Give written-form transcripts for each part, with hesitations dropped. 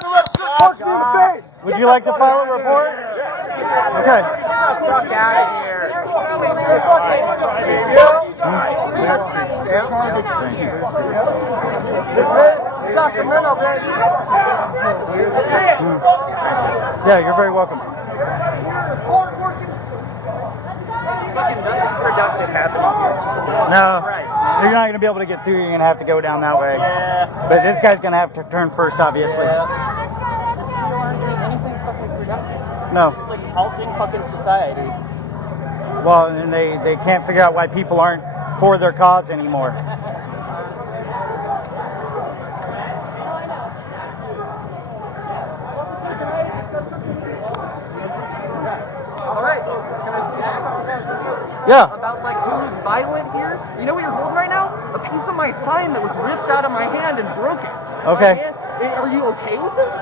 Punch me in the face! Would you like to file a report? Okay. Fuck out of here. This is Sacramento, baby. Yeah, you're very welcome. Fucking nothing productive happening here. Jesus No, Christ. you're not going to be able to get through. You're going to have to go down that way. Yeah. But this guy's going to have to turn first, obviously. You aren't doing anything fucking productive. No. Just like halting fucking society. Well, and they can't figure out why people aren't for their cause anymore. Alright. Yeah. About like who's violent here? You know what you're holding right now? A piece of my sign that was ripped out of my hand and broken. Okay. Are you okay with this?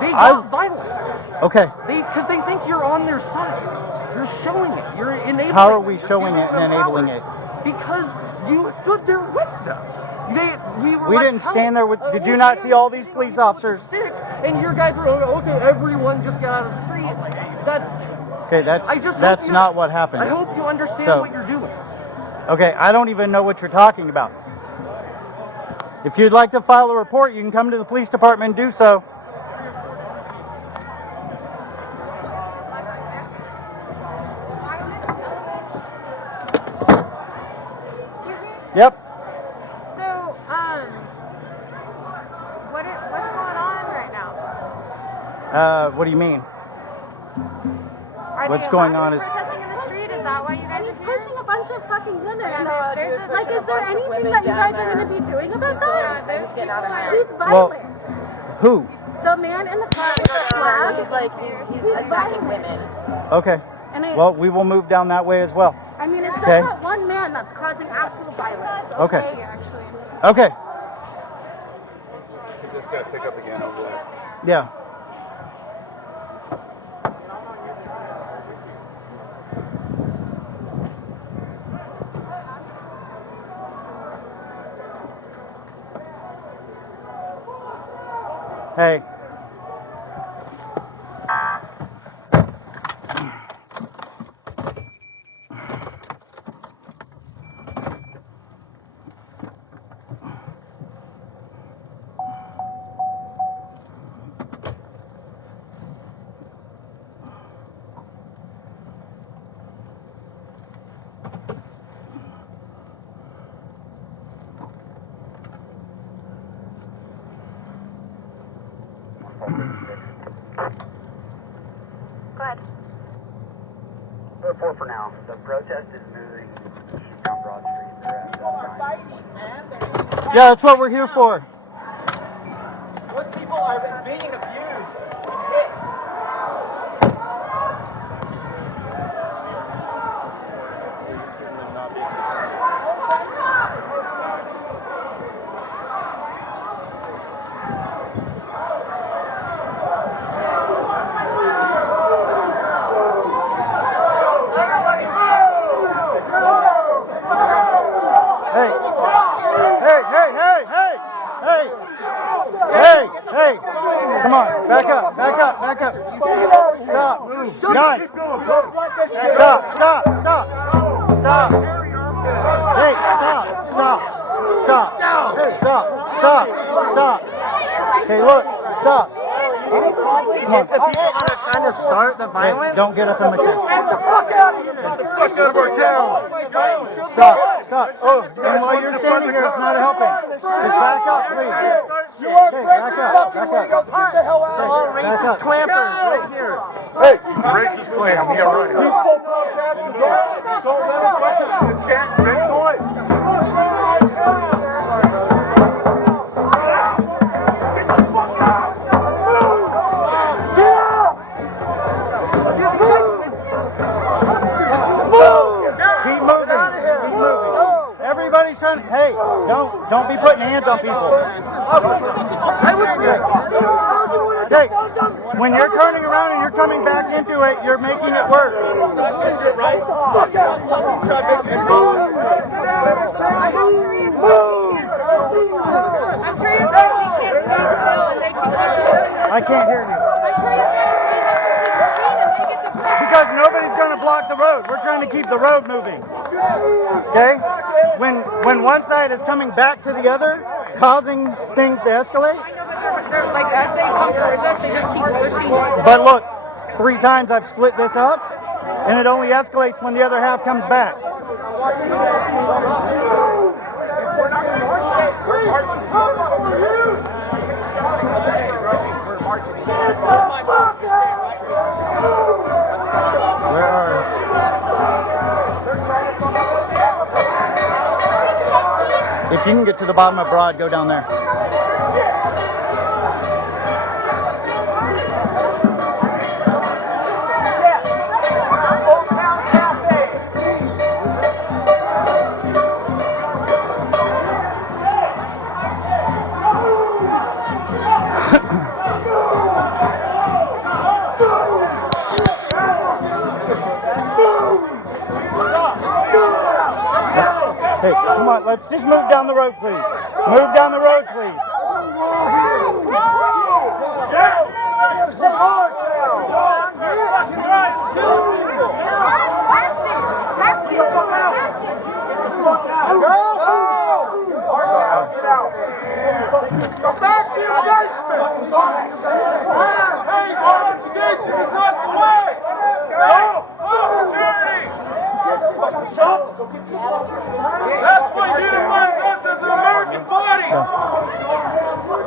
They got violent. Okay. Because they think you're on their side. You're showing it. You're enabling it. How are we You're showing giving it them and enabling power. it? Because you stood there with them. We didn't stand there with. Did you not see all these police officers? And your guys were okay. Everyone just got out of the street. That's Okay, that's not what happened. I hope you understand So- what you're doing. Okay, I don't even know what you're talking about. If you'd like to file a report, you can come to the police department and do so. Excuse me? Yep. So, what's going on right now? What do you mean? Are What's they going on is- protesting in the street? Is that why you guys are here? Pushing a bunch of fucking women. There's Like, is there anything that you guys are going to be doing about that? there's people He's Well, violent. who? The man in the car with the flag. He's attacking women. Okay. And Well, we will move down that way as well. I mean, it's just Okay. that one man that's causing actual violence. Okay. actually. Okay. You just gotta pick up again over there. Yeah. Hey. Go ahead. Report for now. The protest is moving down Broad Street. Yeah, that's what we're here for. What people are being abused? Hey. Hey, hey, hey, hey, hey. Hey, hey. Come on, back up, back up, back up. Stop. Guys. Stop, stop, stop. Stop. Hey, stop, stop, stop. Hey, stop, stop, stop. Hey, look, stop. Come on. Trying to start the Hey, don't get up in my car. Get the fuck out of here! Fuck out of our town! Stop, stop. And while you're standing here, it's not helping. Just back up, please. You are Hey, breaking back up, fucking back up. windows. Get the hell out all of here! racist clampers right here. Hey, racist clam. Yeah, right. Don't let him make noise. Keep moving. Keep moving. Everybody's trying. Hey, don't be putting hands on people. Hey, when you're turning around and you're coming back into it, you're making it worse. I'm sure you're can't stand still and they keep I can't hear you. I'm trying to make it to Because nobody's going to block the road. We're trying to keep the road moving. Okay? When one side is coming back to the other, causing things to escalate. I know, but they're like, as they come towards us, they just keep pushing. But look, 3 times I've split this up, and it only escalates when the other half comes back. Where are? If you can get to the bottom of Broad, go down there. Hey, come on, let's just move down the road, please. Move down the road, please. That's what unifies us as an American body.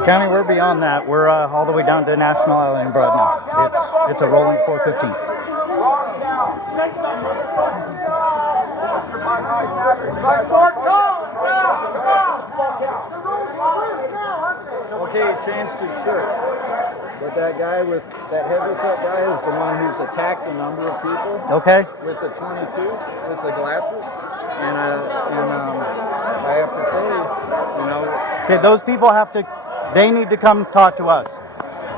County, we're beyond that. We're all the way down to National Island in Broad now. It's a rolling 415. Okay, changed his shirt. But that guy with that heavyset guy is the one who's attacked a number of people Okay? with the 22 with the glasses. And I have to say, you know, Okay, those people they need to come talk to us.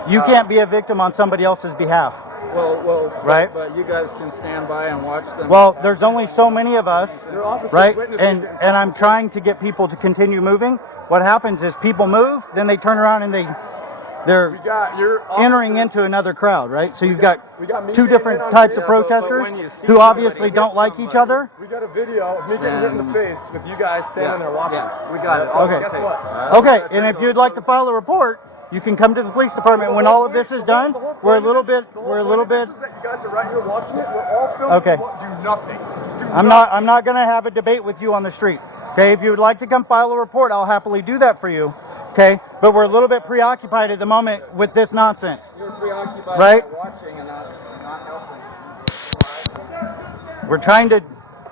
You can't be a victim on somebody else's behalf. well, Right. But you guys can stand by and watch them. Well, there's only so many of us, They're officers, right? witnesses. And I'm trying to get people to continue moving. What happens is people move, then they turn around and they're entering into another crowd, right? So you've got We got me 2 getting different hit on types face, of but protesters when you see who somebody obviously hit don't like each somebody- other. We got a video of me getting hit in the face with you guys standing there watching. Yeah, we got it. Okay. Guess what? Okay, and if you'd like to file a report, you can come to the police department when all of this is done. We're a little bit. You guys are right here watching it. We're all filming. Okay. Do nothing. I'm not going to have a debate with you on the street. Okay, if you would like to come file a report, I'll happily do that for you. Okay, but we're a little bit preoccupied at the moment with this nonsense. You're preoccupied Right. by watching and not helping. We're trying to.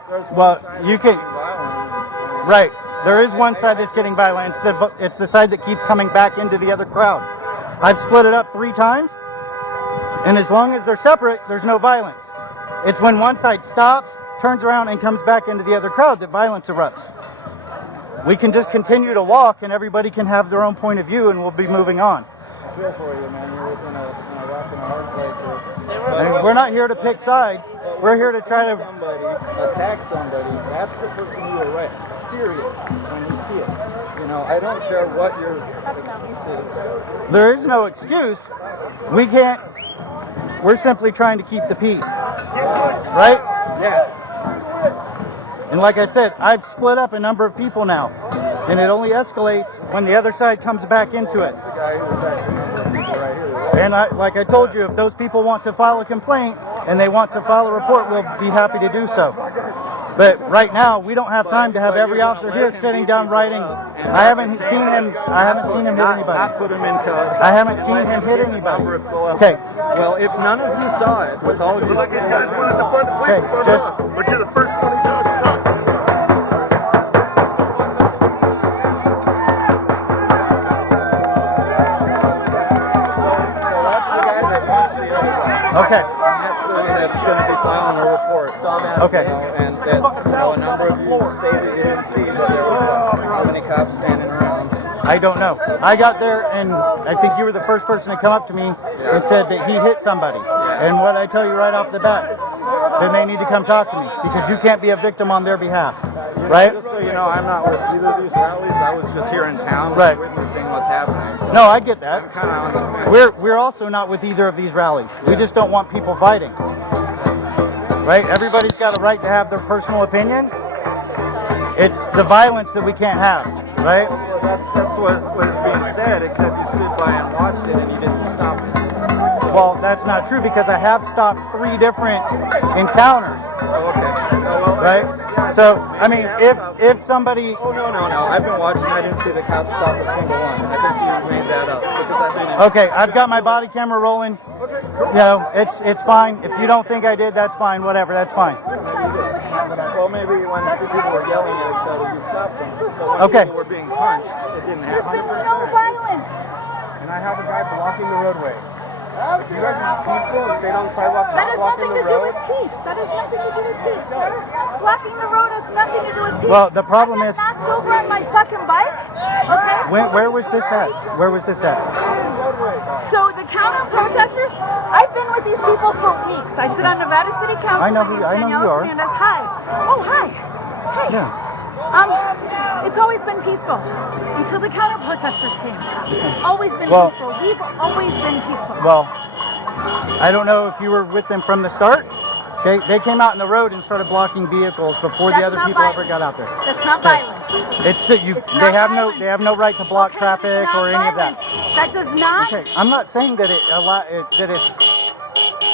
There's Well, one side you that's can. being violent. Right. There is one side that's getting violent. It's the side that keeps coming back into the other crowd. I've split it up 3 times, and as long as they're separate, there's no violence. It's when one side stops, turns around, and comes back into the other crowd that violence erupts. We can just continue to walk, and everybody can have their own point of view, and we'll be moving on. I feel for you, man. You're in a rock and a hard place here. And we're not here to pick sides. We're here to try to. Somebody attack somebody. That's the person you arrest. Period. When you see it. You know, I don't care what your excuse is. There is no excuse. We can't. We're simply trying to keep the peace. Right? Yes. And like I said, I've split up a number of people now. And it only escalates when the other side comes back into it. The guy who attacked a number of people right here. And like I told you, if those people want to file a complaint and they want to file a report, we'll be happy to do so. But right now, we don't have time to have every officer here sitting down writing. I haven't seen him hit anybody. Not put him in cuffs. I haven't seen him hit anybody. Okay. Well, if none of you saw it, with all of you Like you guys went in the front of the police Okay, department, just- but you're the first one to come. that's the guy that wants the other guy. Okay. And that's the one that's going to be filing a report. Okay. You know, and that, a number of you say that you didn't see that there was how many cops standing around. I don't know. I got there and I think you were the first person to come up to me and said that he hit somebody. And what I tell you right off the bat, then they need to come talk to me because you can't be a victim on their behalf. Right? Just so you know, I'm not with either of these rallies. I was just here in town Right. witnessing what's happening. No, I get that. I'm kind of on the fence. We're also not with either of these rallies. We just don't want people fighting. Right? Everybody's got a right to have their personal opinion. It's the violence that we can't have, right? Well, that's what was being said, except you stood by and watched it and you didn't stop it. Well, that's not true because I have stopped 3 different encounters, Oh, okay. Oh, well, right? So, I mean, if somebody, Oh, no. I've been watching. I didn't see the cops stop a single one. I think you made that up because I've been in. okay, I've got my body camera rolling. You know, it's fine. If you don't think I did, that's fine. Whatever, that's fine. Well, maybe when 2 people were yelling at each other, you stopped them. So when Okay. people were being punched, it didn't There's happen. been no violence. And I have a guy blocking the roadway. You guys are peaceful and stayed on the sidewalk, That not has blocking nothing the to do road. with peace. That has nothing to do with peace. Blocking the road has nothing to do with peace. Well, the problem I is, got knocked over on my fucking bike. Okay. where was this at? Where was this at? So the counter protesters, I've been with these people for weeks. I sit on Nevada City Council. I know My who- name's I know who Daniela you are. Fernandez. Hi. Oh, hi. Hey. Yeah. It's always been peaceful until the counter protesters came. Always been Well- peaceful. We've always been peaceful. Well, I don't know if you were with them from the start. They came out in the road and started blocking vehicles before the That's other not people ever violence. got out there. That's not Okay. violence. It's that you. It's They not have violence. no right to block Okay, traffic it's not or any of that. violence. That does not. Okay, I'm not saying that that it's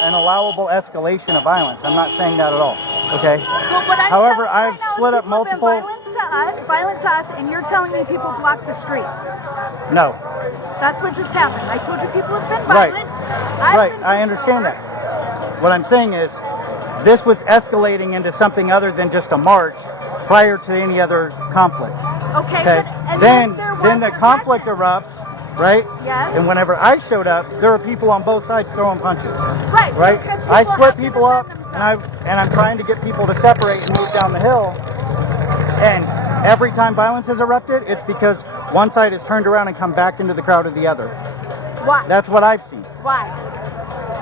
an allowable escalation of violence. I'm not saying that at all. Okay. But what I'm However, telling you I've right now is split up people have been multiple. violent to us, and you're telling me people block the street. No. That's what just happened. I told you people have been Right. violent. I've Right. been I understand that. What I'm saying is, this was escalating into something other than just a march prior to any other conflict. Okay. Okay. But, and Then there was the an conflict aggression. erupts, right? Yes. And whenever I showed up, there were people on both sides throwing punches. Right. Right? because I people split have to people up, defend and I'm trying to get people to separate and move down the hill. And every time violence has erupted, it's because one side has turned around and come back into the crowd of the other. themselves. Why? That's what I've seen. Why?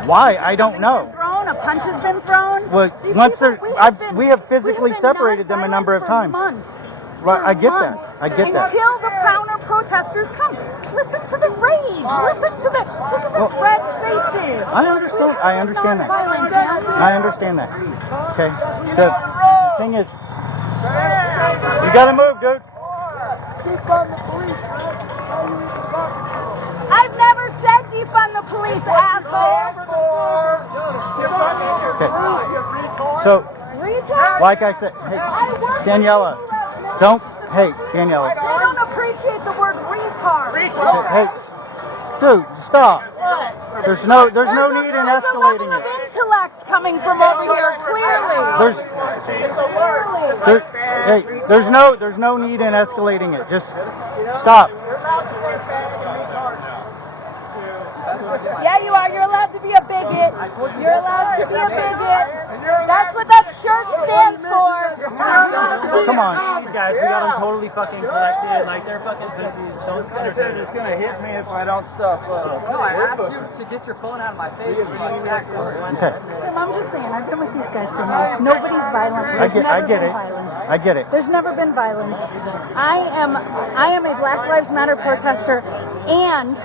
Why? I don't Something's know. been thrown, a punch has been thrown. Well, These once people- they're, we have physically been separated them a number of nonviolent times. for months. Right, For I get that. months. I get that. Until the counter protesters come. Listen to the rage. Listen to the look at the Well, red faces. I understand. I understand that. Nonviolent, man. I understand that. Okay. The thing is, you gotta move, dude. I've never said defund the police, asshole. Okay. So, Retard. like I said, hey, Daniela, don't. Hey, Daniela. I don't appreciate the word retard. Hey, dude, stop. There's no need in There's a escalating level of it. intellect coming from over here, clearly. There's no need in escalating it. Just stop. Yeah, you are. You're allowed to be a bigot. You're allowed to be a bigot. That's what that shirt stands for. Come on. These guys, we got them totally fucking collected, like they're fucking pussies. Don't understand. It's gonna hit me if I don't stop. No, I asked you to get your phone out of my face. Okay. Tim, I'm just saying, I've been with these guys for months. Nobody's violent. I There's get never it. been violence. I get it. There's never been violence. I am a Black Lives Matter protester, and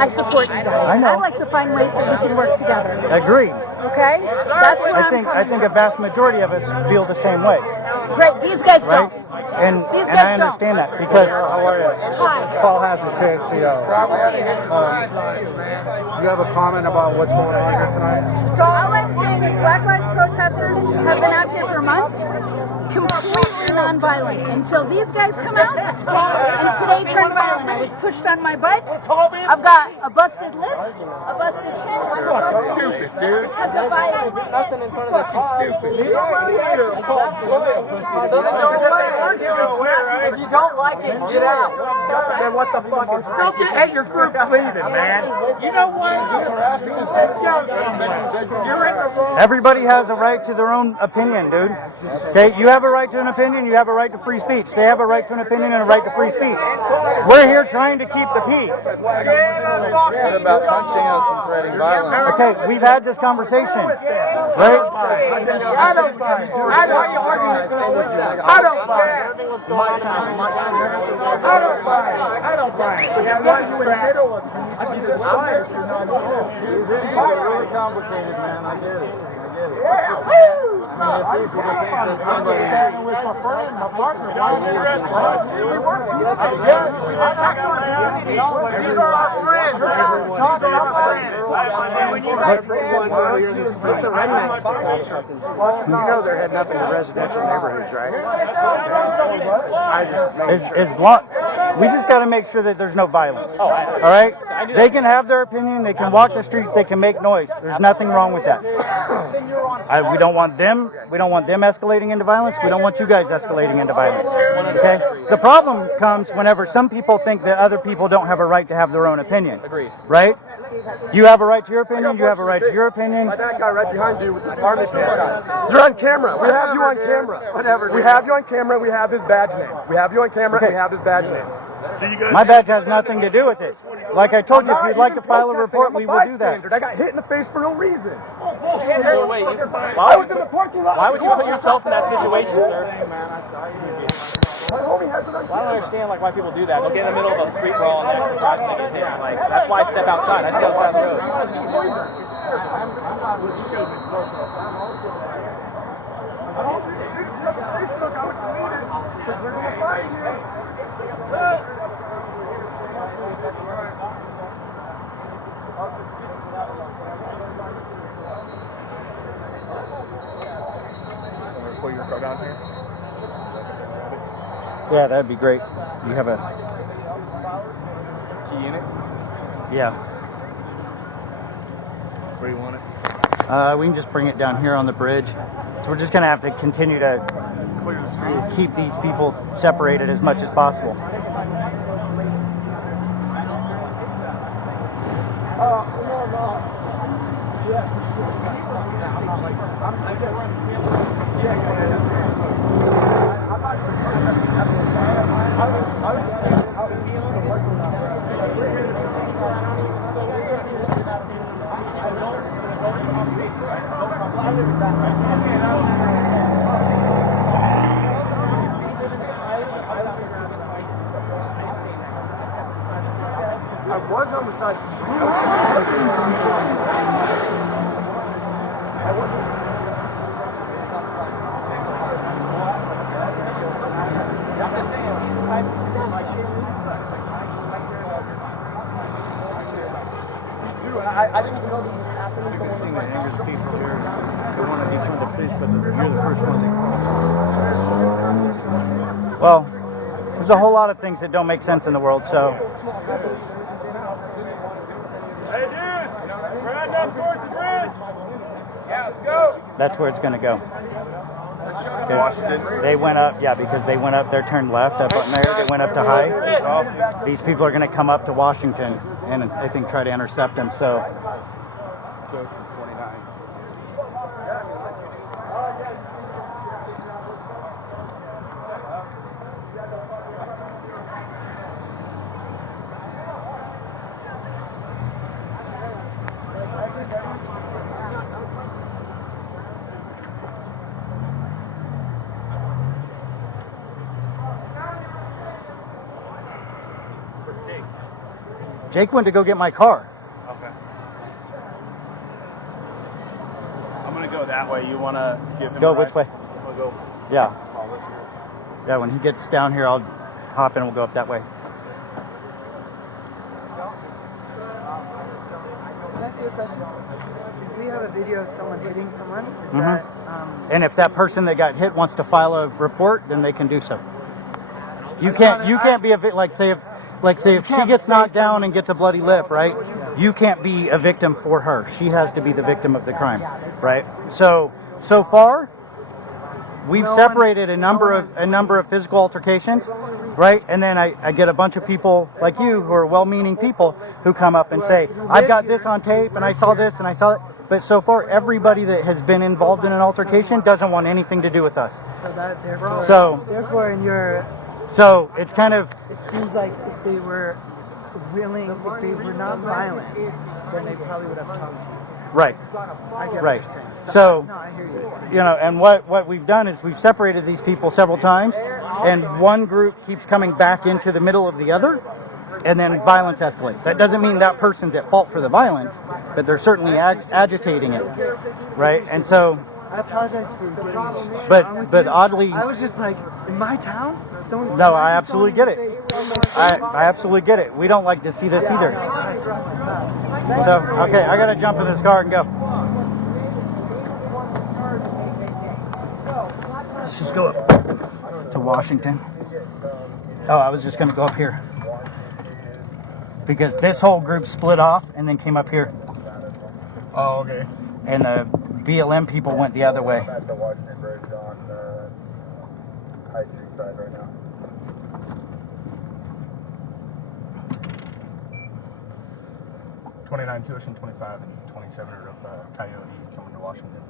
I support you guys. I know. I like to find ways that we can work together. Agreed. Okay? That's where I I'm think coming a vast majority of us feel the same way, from. Great. These guys right? don't. And These and guys I understand that because How are you? Hi. Paul Hazard, KCO. You have a comment about what's going on here tonight? All I'm saying is Black Lives protesters have been out here for months, completely nonviolent, until these guys come out, and today turned violent. I was pushed on my bike. I've got a busted lip, a busted chin. Stupid, dude. Because of violence. Nothing in front of that stupid. If you don't like it, get out. Then what the fuck is hey, your group's leaving, man. You know what? You're in the wrong. everybody has a right to their own opinion, dude. Okay, you have a right to an opinion, you have a right to free speech. They have a right to an opinion and a right to free speech. We're here trying to keep the peace. About punching us and threatening violence. Okay, we've had this conversation. conversation, right? I don't buy it. I don't buy it. I don't buy it. I don't buy it. I don't buy it. And why you in the middle of it? You just buy it. You're not in These issues are really complicated, man. I get it. I mean, it's easy to think that somebody... with my friend, my partner. These are our friends. Talk about friends. You know they're heading up into residential neighborhoods, right? We just got to make sure that there's no violence. All right? They can have their opinion. They can walk the streets. They can make noise. There's nothing wrong with that. We don't want them. We don't want them escalating into violence. We don't want you guys escalating into violence. Okay? The problem comes whenever some people think that other people don't have a right to have their own opinion. Agreed. Right? You have a right to your opinion. You have a right to your opinion. That guy right behind you with the army pants on. You're on camera. We have you on camera. We have you on camera. We have his badge name. We have you on camera. We have his badge name. My badge has nothing to do with it. Like I told you, if you'd like to file a report, we will do that. I got hit in the face for no reason. So wait, I was in the parking lot. why would you put yourself in that situation, sir? My homie has it on Well, I don't understand why people do that. They'll get in the middle of a street brawl and they're surprised when they get hit. That's why I step outside. I step outside the road. Pull your car down here. Yeah, that'd be great. You have a Key in it. yeah. Where you want it? We can just bring it down here on the bridge. So we're just gonna have to continue to Clear the streets. keep these people separated as much as possible. I was on the side of the street. I didn't even know this was happening. Someone was like, Angers people here. They want to defund the police, but you're the first one. Well, there's a whole lot of things that don't make sense in the world, so. hey, dude, we're heading up towards the bridge. Yeah, let's go. That's where it's going to go. They went up, yeah, because they went up there, turned left up on there. They went up to High. These people are going to come up to Washington and I think try to intercept them. So. Jake went to go get my car. Okay. I'm gonna go that way. You wanna give him Go a ride? which way? We'll go. Yeah. Yeah, when he gets down here, I'll hop in and we'll go up that way. Can I ask you a question? If we have a video of someone hitting someone, is that And if that person that got hit wants to file a report, then they can do so. You can't be a like say if she gets knocked down and gets a bloody lip, right? You can't be a victim for her. She has to be the victim of the crime, right? So far, we've separated a number of physical altercations, right? And then I get a bunch of people like you who are well-meaning people who come up and say, I've got this on tape and I saw this and I saw it. But so far, everybody that has been involved in an altercation doesn't want anything to do with us. so that therefore, So in your, so it's kind of, it seems like if they were willing, if they were not violent, then they probably would have talked to you. Right. I get Right. what you're saying. So, No, I hear you. you know, and what we've done is we've separated these people several times, and one group keeps coming back into the middle of the other, and then violence escalates. That doesn't mean that person's at fault for the violence, but they're certainly agitating it, right? And so, I apologize for getting wrong with but you. oddly, I was just like, in my town, someone's no, I slapping absolutely someone get in it. the face on their I absolutely get it. We don't like to see this either. So, okay, I gotta jump in this car and go. Let's just go up to Washington. Oh, I was just gonna go up here. Because this whole group split off and then came up here. Oh, okay. And the BLM people went the other way. I'm at the Washington Bridge on High Street side right now. '29 Tucson, 25 and 27 are up Coyote coming to Washington.